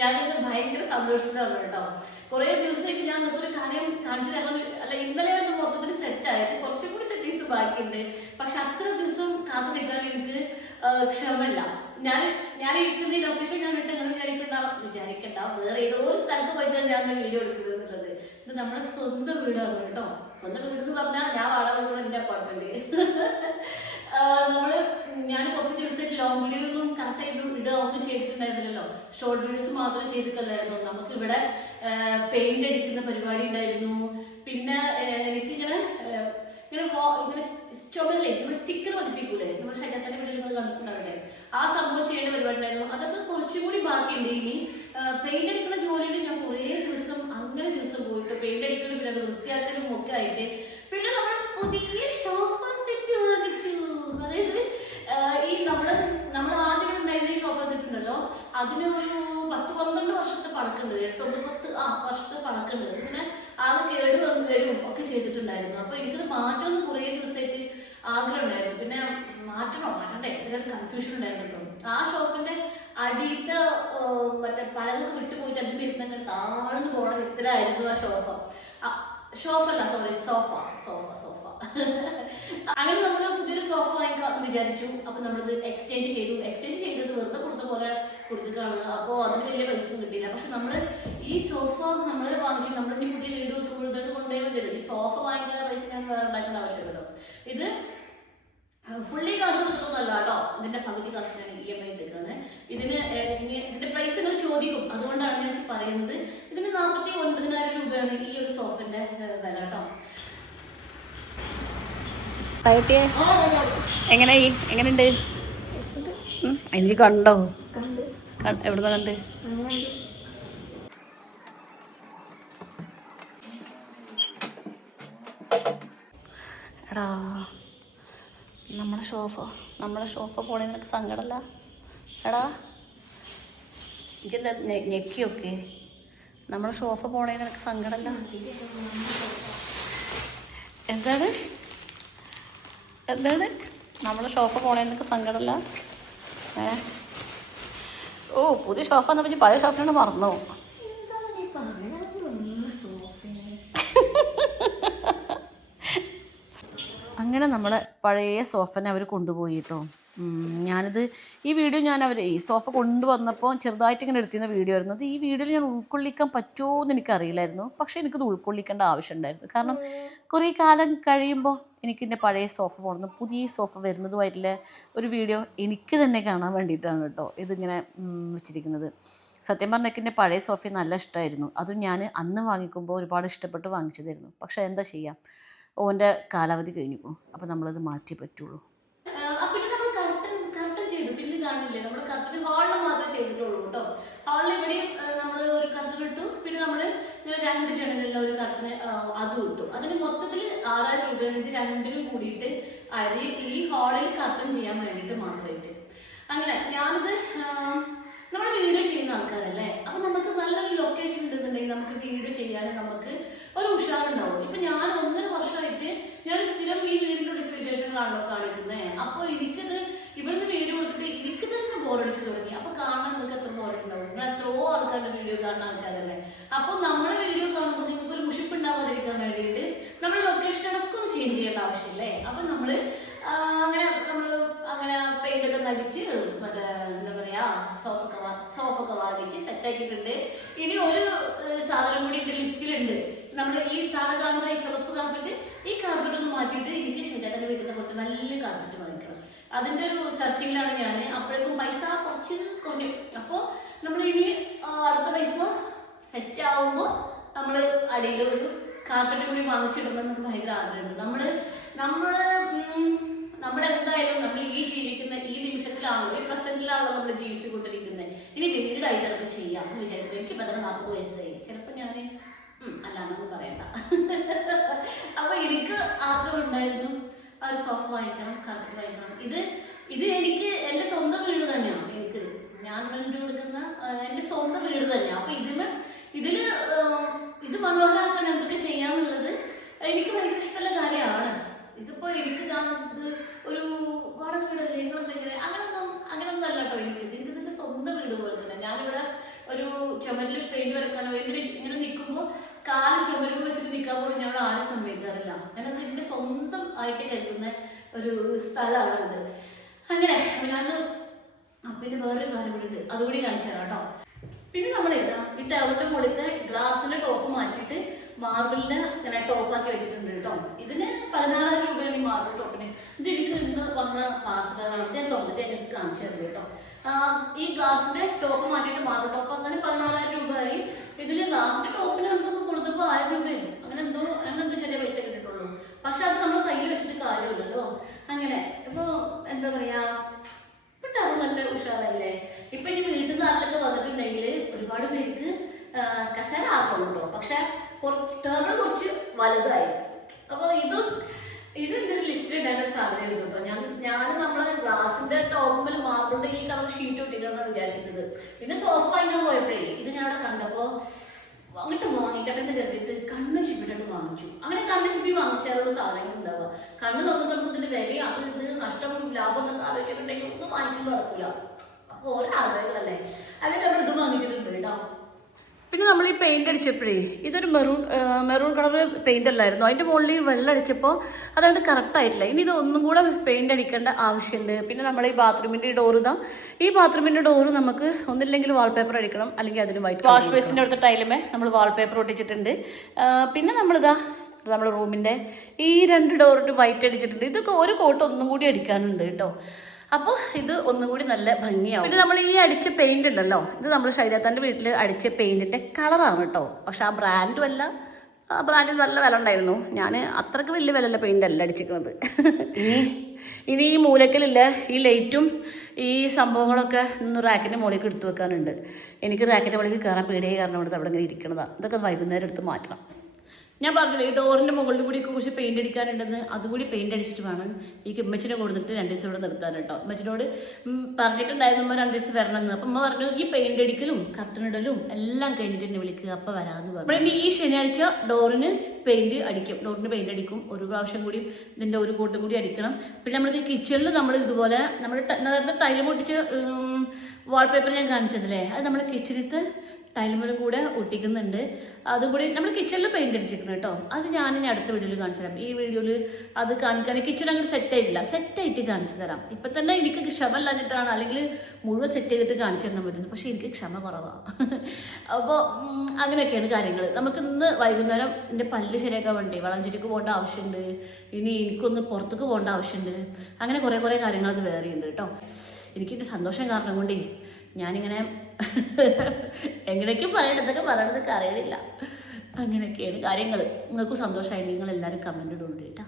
ഞാനിന്ന് ഭയങ്കര സന്തോഷത്തിലാണ് കേട്ടോ. കുറേ ദിവസമായിട്ട് ഞാൻ നമുക്കൊരു കാര്യം കാണിച്ചു തരണം, അല്ല ഇന്നലെയാണ് മൊത്തത്തിൽ സെറ്റായത്, കുറച്ചും കൂടി സെറ്റീസ് ബാക്കിയുണ്ട്. പക്ഷെ അത്ര ദിവസം കാത്തു നിൽക്കാൻ എനിക്ക് ക്ഷമല്ല. ഞാൻ ഞാൻ ഇരിക്കുന്ന ഈ ലൊക്കേഷൻ കണ്ടിട്ട് നിങ്ങൾ വിചാരിക്കണ്ട വേറെ ഏതോ ഒരു സ്ഥലത്ത് പോയിട്ടാണ് ഞാൻ വീഡിയോ എടുക്കുന്നത് എന്നുള്ളത്. ഇത് നമ്മുടെ സ്വന്തം വീടാണ് കേട്ടോ. സ്വന്തം വീട് എന്ന് പറഞ്ഞാൽ ഞാൻ വാടക കൊടുക്കുന്ന എൻ്റെ അപ്പാർട്ട്മെന്റ്. ഞാൻ കുറച്ച് ദിവസമായിട്ട് ലോങ് വീഡിയോ ഒന്നും കറക്റ്റായിട്ട് ഇടുക ഒന്നും ചെയ്തിട്ടുണ്ടായിരുന്നില്ലല്ലോ. ഷോർട്ട് വീഡിയോസ് മാത്രം ചെയ്തിട്ടല്ലായിരുന്നു. നമുക്ക് ഇവിടെ പെയിന്റ് അടിക്കുന്ന പരിപാടി ഉണ്ടായിരുന്നു. പിന്നെ എനിക്കിങ്ങനെ ഇങ്ങനെ ഇങ്ങനെ ചുമല്ലേ നമ്മൾ സ്റ്റിക്കർ പതിപ്പിക്കൂലേ, നമ്മൾ ശരീരത്തിന്റെ വീട്ടിൽ നിങ്ങൾ കണ്ടിട്ടുണ്ടാവില്ലേ, ആ സംഭവം ചെയ്യേണ്ട പരിപാടി ഉണ്ടായിരുന്നു. അതൊക്കെ കുറച്ചും കൂടി ബാക്കിയുണ്ട്. ഇനി പെയിന്റ് അടിക്കുന്ന ജോലിയിൽ ഞാൻ കുറേ ദിവസം പോയിട്ട് പെയിന്റ് അടിക്കലും പിന്നെ അത് വൃത്തിയാക്കലും ഒക്കെ ആയിട്ട് പിന്നെ നമ്മൾ പുതിയ സോഫ സെറ്റ് വാങ്ങിച്ചു. അതായത് ഈ നമ്മൾ ആദ്യം ഉണ്ടായിരുന്ന ഈ സോഫ സെറ്റ് ഉണ്ടല്ലോ, അതിന് ഒരു 10-12 വർഷത്തെ പഴക്കുണ്ട്, 8-10 വർഷത്തെ പഴക്കുണ്ട്. ഇങ്ങനെ ആകെ കേട് വരും ഒക്കെ ചെയ്തിട്ടുണ്ടായിരുന്നു. അപ്പൊ എനിക്കത് മാറ്റണമെന്ന് കുറേ ദിവസമായിട്ട് ആഗ്രഹം ഉണ്ടായിരുന്നു. പിന്നെ മാറ്റണ്ടേ ഇതിനൊരു കൺഫ്യൂഷൻ ഉണ്ടായിരുന്നു. ആ ഷോപ്പിന്റെ അടിയത്തെ മറ്റേ പലതൊക്കെ വിട്ടുപോയിട്ട് അതിന്റെ ഇരുന്നങ്ങനെ താഴ്ന്നു പോണ വിധത്തിലായിരുന്നു ആ സോഫ. അങ്ങനെ നമ്മൾ പുതിയൊരു സോഫ വാങ്ങിക്കാൻ വിചാരിച്ചു. അപ്പൊ നമ്മളത് എക്സ്ചേഞ്ച് ചെയ്തത് വെറുതെ കൊടുത്ത പോലെ കൊടുത്തിട്ടാണ്. അപ്പോൾ അതിന് വലിയ പൈസ ഒന്നും കിട്ടിയില്ല. പക്ഷെ നമ്മൾ ഈ സോഫ നമ്മൾ വാങ്ങിച്ചു, നമ്മളിനി പുതിയ വീട് വെക്കുമ്പോഴത്തേക്ക് കൊണ്ടുപോയി വരും. ഈ സോഫ വാങ്ങിക്കുന്ന പൈസ ഞാൻ വേറെ ഉണ്ടാക്കേണ്ട ആവശ്യമില്ലല്ലോ. ഇത് ഫുള്ളി കാശ് കൊടുത്തിട്ടൊന്നുമല്ല കേട്ടോ, ഇതിന്റെ പകുതി കാശിനാണ് EMI എടുക്കുന്നത്. ഇതിന്റെ പ്രൈസ് നിങ്ങൾ ചോദിക്കും, അതുകൊണ്ടാണ് ഞാൻ പറയുന്നത്. ഇതിന് 49,000 രൂപയാണ് ഈ ഒരു സോഫിന്റെ വില കേട്ടോ. എങ്ങനെയുണ്ട് എനിക്ക് കണ്ടോ? എവിടുന്ന കണ്ട്? എടാ നമ്മളെ ഷോഫ പോണേനൊക്കെ സങ്കടമല്ല എടാ, ഇതെന്താ ഞെക്കിയൊക്കെ? നമ്മളെ ഷോഫ പോണേനൊക്കെ സങ്കടമല്ല? എന്താണ് നമ്മളെ ഷോഫ പോണേനൊക്കെ സങ്കടമല്ല? ഓ പുതിയ ഷോഫ എന്നാ പറ്റി പഴയ ഷോഫിനോട് മറന്നോ? അങ്ങനെ നമ്മളെ പഴയ സോഫനെ അവർ കൊണ്ടുപോയി കേട്ടോ. ഞാനിത് ഈ സോഫ കൊണ്ടുവന്നപ്പോൾ ചെറുതായിട്ട് ഇങ്ങനെ എടുത്തിരുന്ന വീഡിയോ ആയിരുന്നു അത്. ഈ വീഡിയോയിൽ ഞാൻ ഉൾക്കൊള്ളിക്കാൻ പറ്റുമോ എന്ന് എനിക്കറിയില്ലായിരുന്നു. പക്ഷേ എനിക്കത് ഉൾക്കൊള്ളിക്കേണ്ട ആവശ്യമുണ്ടായിരുന്നു. കാരണം കുറേ കാലം കഴിയുമ്പോൾ എനിക്കെൻ്റെ പഴയ സോഫ പോകണം, പുതിയ സോഫ വരുന്നതുമായിട്ടുള്ള ഒരു വീഡിയോ എനിക്ക് തന്നെ കാണാൻ വേണ്ടിയിട്ടാണ് കേട്ടോ ഇതിങ്ങനെ വെച്ചിരിക്കുന്നത്. സത്യം പറഞ്ഞാൽ എൻ്റെ പഴയ സോഫ നല്ല ഇഷ്ടമായിരുന്നു. അതും ഞാൻ അന്ന് വാങ്ങിക്കുമ്പോൾ ഒരുപാട് ഇഷ്ടപ്പെട്ട് വാങ്ങിച്ചതായിരുന്നു. പക്ഷേ എന്താ ചെയ്യുക, ഓൻ്റെ കാലാവധി കഴിഞ്ഞു. അപ്പോൾ നമ്മളത് മാറ്റിയേ പറ്റുള്ളൂ. പിന്നെ നമ്മൾ കർട്ടൻ ചെയ്തു. പിന്നെ കാണില്ലേ, നമ്മൾ കർട്ടൻ ഹാളിൽ മാത്രമേ ചെയ്തിട്ടുള്ളൂ കേട്ടോ. ഹാളിൽ ഇവിടെയും നമ്മൾ ഒരു കർട്ടൻ ഇട്ടു. പിന്നെ നമ്മൾ ഇങ്ങനെ 2 ജനലുള്ള ഒരു കർട്ടന് അതും ഇട്ടു. അതിന് മൊത്തത്തിൽ 6,000 രൂപയാണ്. ഇത് രണ്ടിനും കൂടിയിട്ട് ഈ ഹാളിൽ കർട്ടൻ ചെയ്യാൻ വേണ്ടിയിട്ട് മാത്രമായിട്ട്. അങ്ങനെ ഞാനിത് നമ്മൾ വീഡിയോ ചെയ്യുന്ന ആൾക്കാരല്ലേ, അപ്പൊ നമുക്ക് നല്ലൊരു ലൊക്കേഷൻ ഉണ്ടെന്നുണ്ടെങ്കിൽ നമുക്ക് വീഡിയോ ചെയ്യാൻ നമുക്ക് ഒരു ഉഷാറുണ്ടാവും. ഇപ്പൊ ഞാൻ 1.5 വർഷമായിട്ട് ഞാൻ സ്ഥിരം ഈ വീടിൻ്റെ ഉള്ളിൽ വിശേഷങ്ങളാണല്ലോ കാണിക്കുന്നത്. അപ്പോൾ എനിക്കത് ഇവിടുന്ന് വീഡിയോ കൊടുത്തിട്ട് എനിക്ക് തന്നെ ബോറടിച്ച് തുടങ്ങി. അപ്പൊ കാണാൻ നിങ്ങൾക്ക് എത്ര ബോറടിണ്ടാവും? നിങ്ങൾ എത്രയോ ആൾക്കാരുടെ വീഡിയോ കാണുന്ന ആൾക്കാരല്ലേ. അപ്പോൾ നമ്മുടെ വീഡിയോ കാണുമ്പോൾ നിങ്ങൾക്ക് ഒരു മുഷിപ്പുണ്ടാവാതിരിക്കാൻ വേണ്ടിയിട്ട് നമ്മൾ ലൊക്കേഷനൊക്കെ ഒന്ന് ചേഞ്ച് ചെയ്യേണ്ട ആവശ്യമില്ലേ. അപ്പൊ നമ്മൾ അങ്ങനെ പെയിൻ്റൊക്കെ നടിച്ച് മറ്റേ എന്താ പറയുക സോഫൊക്കെ വാങ്ങിച്ച് സെറ്റാക്കിയിട്ടുണ്ട്. ഇനി ഒരു സാധനം കൂടി എൻ്റെ ലിസ്റ്റിലുണ്ട്. നമ്മൾ ഈ താഴെ കാണുന്ന ഈ ചുവപ്പ് കാർപ്പറ്റ്, ഈ കാർപ്പറ്റ് ഒന്ന് മാറ്റിയിട്ട് എനിക്ക് ശരിയാക്കാൻ വീട്ടിൽ പുറത്ത് നല്ല കാർപ്പറ്റ് വാങ്ങിക്കണം. അതിൻ്റെ ഒരു സെർച്ചിങ്ങിലാണ് ഞാൻ. അപ്പോഴേക്കും പൈസ കുറച്ച് കുറഞ്ഞു. അപ്പോൾ നമ്മൾ ഇനി അടുത്ത പൈസ സെറ്റ് ആവുമ്പോൾ നമ്മൾ അടിയിൽ ഒരു കാർപ്പറ്റ് കൂടി വാങ്ങിച്ചിടണം നമുക്ക് ഭയങ്കര ആഗ്രഹമുണ്ട്. നമ്മുടെ എന്തായാലും നമ്മൾ ഈ ജീവിക്കുന്ന ഈ നിമിഷത്തിലാണല്ലോ, ഈ പ്രസന്റിലാണല്ലോ നമ്മൾ ജീവിച്ചു കൊണ്ടിരിക്കുന്നത്. ഇനി വീടായിട്ട് അതൊക്കെ ചെയ്യാമെന്ന് വിചാരിക്കുന്നത്. എനിക്ക് ഇപ്പം തന്നെ 40 വയസ്സായി. ചിലപ്പോൾ ഞാൻ അല്ലാന്നൊന്നും പറയണ്ട. അപ്പൊ എനിക്ക് ആഗ്രഹം ഉണ്ടായിരുന്നു ആ ഒരു സോഫ വാങ്ങിക്കണം, കാർപ്പറ്റ് വാങ്ങിക്കണം. ഇത് എനിക്ക് എൻ്റെ സ്വന്തം വീട് തന്നെയാണ്. ഞാൻ റെന്റ് കൊടുക്കുന്ന എൻ്റെ സ്വന്തം വീട് തന്നെയാണ്. അപ്പൊ ഇത് മനോഹരമാക്കാൻ എന്തൊക്കെ ചെയ്യാന്നുള്ളത് എനിക്ക് ഭയങ്കര ഇഷ്ടമുള്ള കാര്യമാണ്. ഇതിപ്പോ എനിക്ക് ഒരു വാടക വീടല്ലേ അങ്ങനെയൊന്നും അല്ല കേട്ടോ. എനിക്ക് ഇതിന്റെ സ്വന്തം വീട് പോലെ തന്നെ. ഞാനിവിടെ ഒരു എടുക്കാനോ ഇങ്ങനെ നിൽക്കുമ്പോൾ കാല് ചുമരുമ്പോൾ വെച്ചിട്ട് നിൽക്കാൻ പോലും ഞങ്ങൾ ആരും സമ്മതിക്കാറില്ല. ഞാനത് എൻ്റെ സ്വന്തം ആയിട്ട് കരുതുന്ന ഒരു സ്ഥലമാണ് അത്. അങ്ങനെ ഞാൻ പിന്നെ വേറൊരു കാര്യം കൂടി ഉണ്ട്, അതുകൂടി കാണിച്ചു തരാം കേട്ടോ. പിന്നെ നമ്മളേതാ ഈ ടവറിന്റെ മുകളിലത്തെ ഗ്ലാസിന്റെ ടോപ്പ് മാറ്റിയിട്ട് മാർബിളിന്റെ ഇങ്ങനെ ടോപ്പാക്കി വെച്ചിട്ടുണ്ട് കേട്ടോ. ഇതിന് 16,000 രൂപയാണ് ഈ മാർബിൾ ടോപ്പിന്. ഇത് എനിക്ക് ഇന്ന് വന്ന പാർസലാണ്. ഞാൻ തുറന്നിട്ട് എനിക്ക് കാണിച്ചു തരുന്നത് കേട്ടോ. ഈ ഗ്ലാസിന്റെ ടോപ്പ് മാറ്റിയിട്ട് മാർബിൾ ടോപ്പ് അങ്ങനെ 16,000 രൂപയായി. ഇതില് ഗ്ലാസിന്റെ ടോപ്പിന് എന്തോന്ന് കൊടുത്തപ്പോൾ 1000 രൂപയും അങ്ങനെ എന്തോ ചെറിയ പൈസ കിട്ടിയിട്ടുള്ളൂ. പക്ഷെ അത് നമ്മൾ കയ്യിൽ വെച്ചിട്ട് കാര്യമില്ലല്ലോ. അങ്ങനെ ഇപ്പൊ എന്താ പറയാ, ടവർ നല്ല ഉഷാറല്ലേ. ഇപ്പൊ ഇനി വീട്ടിൽ നാട്ടിലൊക്കെ വന്നിട്ടുണ്ടെങ്കിൽ ഒരുപാട് പേർക്ക് കസേര ആക്കുള്ളൂ കേട്ടോ. പക്ഷെ ടവർ കുറച്ച് വലുതായി. അപ്പോൾ ഇതിൻ്റെ ഒരു ലിസ്റ്റിൽ ഉണ്ടായിരുന്ന ഒരു സാധനം കേട്ടോ. ഞാൻ നമ്മളെ ഗ്ലാസിന്റെ ടോപ്പിൽ മാർബിളിന്റെ ഈ കളർ ഷീറ്റ് ഇട്ടിട്ടാണ് വിചാരിച്ചിട്ടത്. പിന്നെ സോഫ വാങ്ങിക്കാൻ പോയപ്പോഴേ ഇത് ഞാൻ അവിടെ കണ്ടപ്പോൾ അങ്ങോട്ട് വാങ്ങിക്കട്ടെന്ന് കരുതിയിട്ട് കണ്ണും ചിപ്പിട്ടിട്ട് വാങ്ങിച്ചു. അങ്ങനെ കണ്ണും ചിപ്പി വാങ്ങിച്ചാലുള്ള സാധനങ്ങൾ ഉണ്ടാവുക. കണ്ണ് തുറന്നിട്ടുമ്പോൾ ഇതിന്റെ വില അത് ഇത് നഷ്ടവും ലാഭം എന്നൊക്കെ ആലോചിച്ചിട്ടുണ്ടെങ്കിൽ ഒന്നും വാങ്ങിക്കാൻ നടക്കില്ല. അപ്പോൾ ഓരോ ആഗ്രഹങ്ങളല്ലേ, അതിന് നമ്മൾ ഇത് വാങ്ങിച്ചിട്ടുണ്ട് കേട്ടോ. പിന്നെ നമ്മൾ ഈ പെയിന്റ് അടിച്ചപ്പോഴേ ഇതൊരു മെറൂൺ കളർ പെയിന്റ് അല്ലായിരുന്നു. അതിൻ്റെ മുകളിൽ വെള്ളം അടിച്ചപ്പോൾ അതുകൊണ്ട് കറക്റ്റായിട്ടില്ല. ഇനി ഇത് ഒന്നും കൂടെ പെയിന്റ് അടിക്കേണ്ട ആവശ്യമുണ്ട്. പിന്നെ നമ്മൾ ഈ ബാത്റൂമിൻ്റെ ഡോറ് ഈ ബാത്റൂമിൻ്റെ ഡോറ് നമുക്ക് ഒന്നില്ലെങ്കിൽ വാൾപേപ്പർ അടിക്കണം, അല്ലെങ്കിൽ അതിന് വൈറ്റ് വാഷ് ബേസിൻ്റെ അടുത്ത ടൈലുമേ നമ്മൾ വാൾപേപ്പർ ഒട്ടിച്ചിട്ടുണ്ട്. പിന്നെ നമ്മൾ റൂമിൻ്റെ ഈ 2 ഡോറിന് വൈറ്റ് അടിച്ചിട്ടുണ്ട്. ഇതൊക്കെ ഒരു കോട്ട് ഒന്നും കൂടി അടിക്കാനുണ്ട് കേട്ടോ. അപ്പോൾ ഇത് ഒന്നുകൂടി നല്ല ഭംഗിയാവും. പിന്നെ നമ്മൾ ഈ അടിച്ച പെയിന്റ് ഉണ്ടല്ലോ, ഇത് നമ്മൾ ഷൈജാത്താൻ്റെ വീട്ടിൽ അടിച്ച പെയിന്റിന്റെ കളറാണ് കേട്ടോ. പക്ഷെ ആ ബ്രാൻഡും അല്ല, ആ ബ്രാൻഡിൽ നല്ല വില ഉണ്ടായിരുന്നു. ഞാൻ അത്രയ്ക്ക് വലിയ വിലയുള്ള പെയിന്റ് അല്ല അടിച്ചിരിക്കുന്നത്. ഇനി ഈ മൂലക്കലില്ല ഈ ലൈറ്റും ഈ സംഭവങ്ങളൊക്കെ ഒന്ന് റാക്കിൻ്റെ മുകളിലേക്ക് എടുത്തു വെക്കാനുണ്ട്. എനിക്ക് റാക്കിൻ്റെ മുകളിലേക്ക് കയറാൻ പേടിയായി കാരണം ഇവിടെ അവിടെ ഇങ്ങനെ ഇരിക്കണതാണ്. ഇതൊക്കെ വൈകുന്നേരം എടുത്ത് മാറ്റണം. ഞാൻ പറഞ്ഞില്ല ഈ ഡോറിൻ്റെ മുകളിൽ കൂടി കുറച്ച് പെയിന്റ് അടിക്കാനുണ്ടെന്ന്. അതുകൂടി പെയിന്റ് അടിച്ചിട്ട് വേണം ഈ ഉമ്മച്ചിനെ കൊടുത്തിട്ട് 2 ദിവസം ഇവിടെ നിർത്താൻ കേട്ടോ. ഉമ്മച്ചിനോട് പറഞ്ഞിട്ടുണ്ടായിരുന്നു അമ്മ 2 ദിവസം വരണമെന്ന്. അപ്പം അമ്മ പറഞ്ഞു ഈ പെയിന്റ് അടിക്കലും കർട്ടനിടലും എല്ലാം കഴിഞ്ഞിട്ട് എന്നെ വിളിക്കുക, അപ്പം വരാമെന്ന് പറഞ്ഞു. ഇവിടെ ഈ ശനിയാഴ്ച ഡോറിന് പെയിന്റ് അടിക്കും. ഒരു പ്രാവശ്യം കൂടി ഇതിൻ്റെ ഒരു കോട്ടും കൂടി അടിക്കണം. പിന്നെ നമ്മൾക്ക് കിച്ചണിൽ നമ്മൾ ഇതുപോലെ നമ്മൾ നേരത്തെ ടൈല് പൊട്ടിച്ച് വാൾപേപ്പർ ഞാൻ കാണിച്ചതല്ലേ, അത് നമ്മൾ കിച്ചണിലത്തെ ടൈലുമേൽ കൂടെ ഒട്ടിക്കുന്നുണ്ട്. അതുകൂടി നമ്മൾ കിച്ചണിൽ പെയിന്റ് അടിച്ചിരിക്കണം കേട്ടോ. അത് ഞാൻ അടുത്ത വീഡിയോയിൽ കാണിച്ചു തരാം. ഈ വീഡിയോയിൽ അത് കാണിക്കാൻ കിച്ചൺ അങ്ങോട്ട് സെറ്റായിട്ട് കാണിച്ചു തരാം. ഇപ്പം തന്നെ എനിക്ക് ക്ഷമ ഇല്ലാഞ്ഞിട്ടാണ്, അല്ലെങ്കിൽ മുഴുവൻ സെറ്റ് ചെയ്തിട്ട് കാണിച്ചു തരാൻ പറ്റുന്നു. പക്ഷേ എനിക്ക് ക്ഷമ കുറവാണ്. അപ്പോൾ അങ്ങനെയൊക്കെയാണ് കാര്യങ്ങൾ. നമുക്ക് ഇന്ന് വൈകുന്നേരം എൻ്റെ പല്ല് ശരിയാക്കാൻ വേണ്ടി വളഞ്ചേരിക്ക് പോകേണ്ട ആവശ്യമുണ്ട്. ഇനി എനിക്കൊന്ന് പുറത്തേക്ക് പോകേണ്ട ആവശ്യമുണ്ട്. അങ്ങനെ കുറേ കാര്യങ്ങൾ അത് വേറെ ഉണ്ട് കേട്ടോ. എനിക്കെൻ്റെ സന്തോഷം കാരണം കൊണ്ടേ ഞാനിങ്ങനെ എങ്ങനെയൊക്കെ പറയണതൊക്കെ അറിയണില്ല. അങ്ങനെയൊക്കെയാണ് കാര്യങ്ങൾ. നിങ്ങൾക്ക് സന്തോഷമായി, നിങ്ങളെല്ലാവരും കമൻറ്റ് ഇടുന്നുണ്ട് കേട്ടോ.